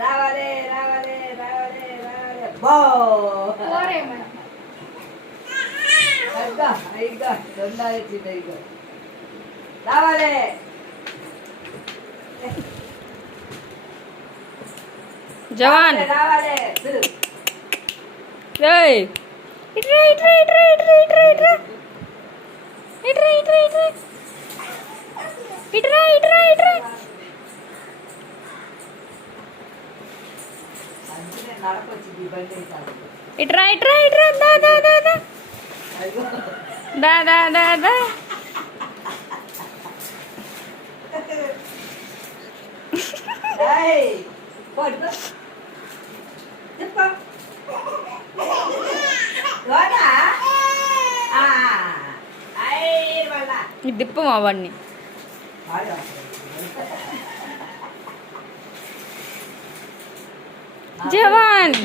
రావాలి రావాలి రావాలి రావాలి బో ఇక దొండ వచ్చింది ఇక రావాలి జవాన్ రావాలి ఏయ్ ఇట్రా ఇట్రా ఇట్రా ఇట్రా ఇట్రా ఇట్రా ఇట్రా ఇట్రా ఇట్రా ఇట్రా ఇట్రా ఇట్రా నడకొచ్చింది బండి ఇట్రా ఇట్రా ఇట్రా దా దా దా దా దా దా దా దా పడుకో చెప్ప ఇది దిప్పం అవన్నీ జవాన్